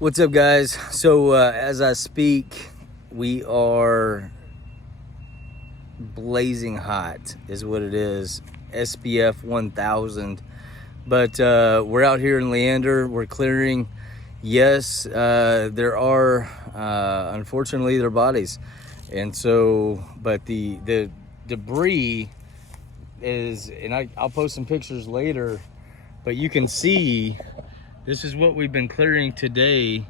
What's up, guys? So as I speak, we are blazing hot is what it is. SPF 1000. But we're out here in Leander. We're clearing. Yes, there are unfortunately their bodies, and so but the debris is, and I'll post some pictures later, but you can see this is what we've been clearing today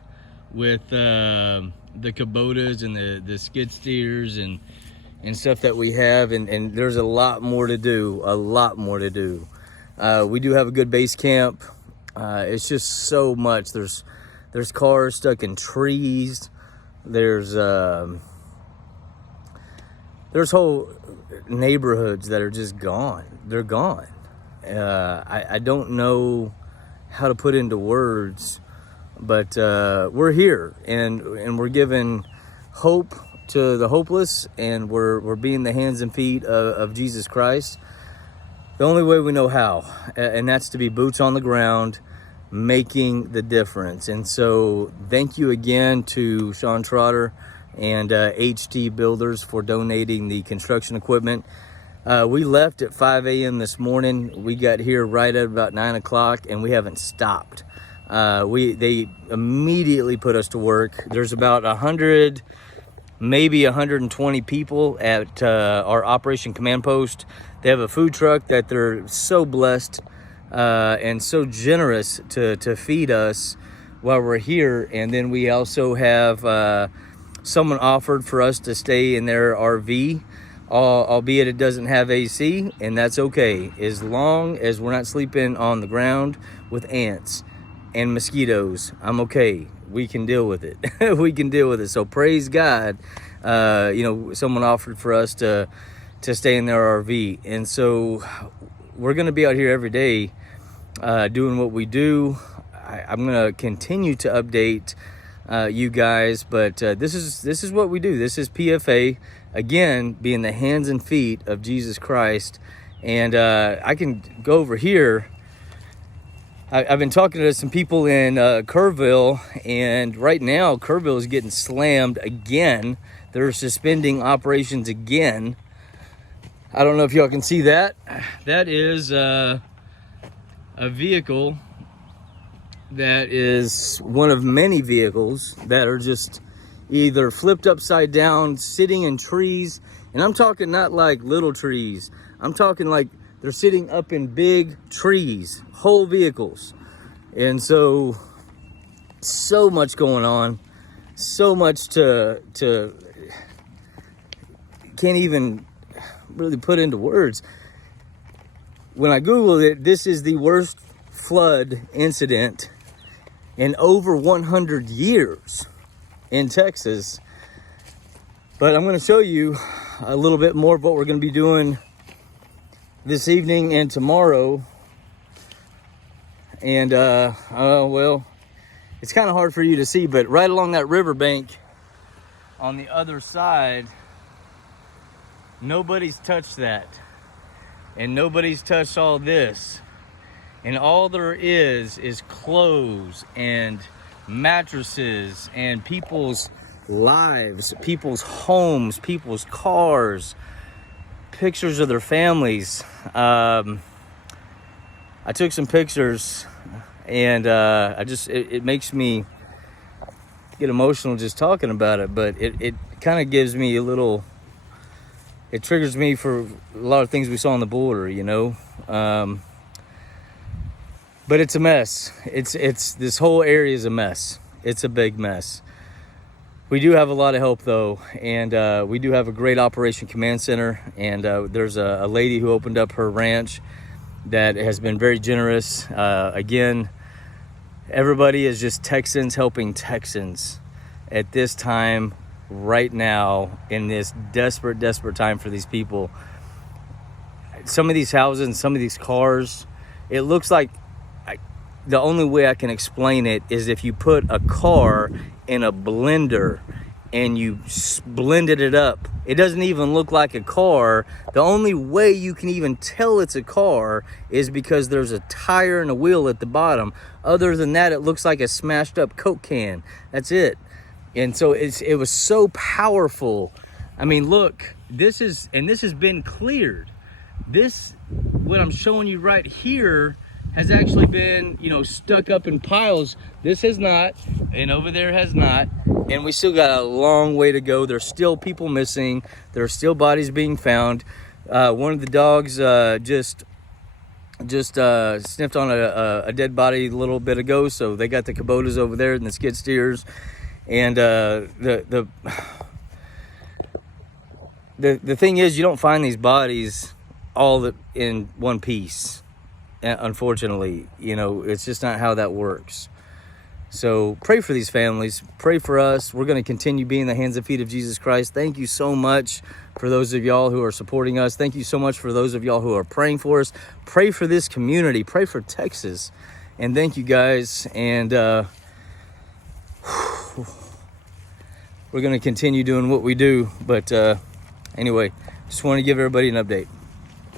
with the Kubotas and the skid steers and stuff that we have, and there's a lot more to do, we do have a good base camp. It's just so much. There's cars stuck in trees. There's whole neighborhoods that are just gone. They're gone. I don't know how to put into words, but we're here and we're giving hope to the hopeless, and we're being the hands and feet of Jesus Christ the only way we know how, and that's to be boots on the ground, making the difference. And so thank you again to Sean Trotter and HT Builders for donating the construction equipment. We left at 5 a.m. this morning. We got here right at about 9 o'clock, and we haven't stopped. They immediately put us to work. There's about 100, maybe 120 people at our Operation Command Post. They have a food truck that they're so blessed and so generous to feed us while we're here. And then we also have someone offered for us to stay in their RV, albeit it doesn't have AC, and that's okay, as long as we're not sleeping on the ground with ants and mosquitoes. I'm okay. We can deal with it. We can deal with it. So praise God. Someone offered for us to stay in their RV, and so we're going to be out here every day doing what we do. I'm going to continue to update you guys, but this is what we do. This is PFA, again, being the hands and feet of Jesus Christ. And I can go over here. I've been talking to some people in Kerrville, and right now Kerrville is getting slammed again. They're suspending operations again. I don't know if y'all can see that. That is a vehicle that is one of many vehicles that are just either flipped upside down, sitting in trees. And I'm talking not like little trees. I'm talking like they're sitting up in big trees, whole vehicles. And so much going on, so much to can't even really put into words. When I Googled it, this is the worst flood incident in over 100 years in Texas. But I'm going to show you a little bit more of what we're going to be doing this evening and tomorrow. And well, it's kind of hard for you to see, but right along that riverbank on the other side, nobody's touched that, and nobody's touched all this, and all there is clothes and mattresses and people's lives, people's homes, people's cars, pictures of their families. I took some pictures, and it makes me get emotional just talking about it, but it kind of gives me a little, it triggers me for a lot of things we saw on the border, but it's a mess. It's this whole area is a mess. It's a big mess. We do have a lot of help though, and we do have a great Operation Command Center, and there's a lady who opened up her ranch that has been very generous. Again, everybody is just Texans helping Texans at this time, right now, in this desperate time for these people. Some of these houses and some of these cars, it looks like, the only way I can explain it is if you put a car in a blender and you blended it up. It doesn't even look like a car. The only way you can even tell it's a car is because there's a tire and a wheel at the bottom. Other than that, it looks like a smashed up Coke can. That's it. And so it was so powerful. I mean, look, this has been cleared. This, what I'm showing you right here, has actually been, stuck up in piles. This has not, and over there has not. And we still got a long way to go. There's still people missing. There are still bodies being found. One of the dogs just sniffed on a dead body a little bit ago. So they got the Kubotas over there and the skid steers. And the thing is, you don't find these bodies all in one piece. Unfortunately, it's just not how that works. So pray for these families. Pray for us. We're going to continue being the hands and feet of Jesus Christ. Thank you so much for those of y'all who are supporting us. Thank you so much for those of y'all who are praying for us. Pray for this community. Pray for Texas. And thank you guys. And we're going to continue doing what we do. But anyway, just want to give everybody an update.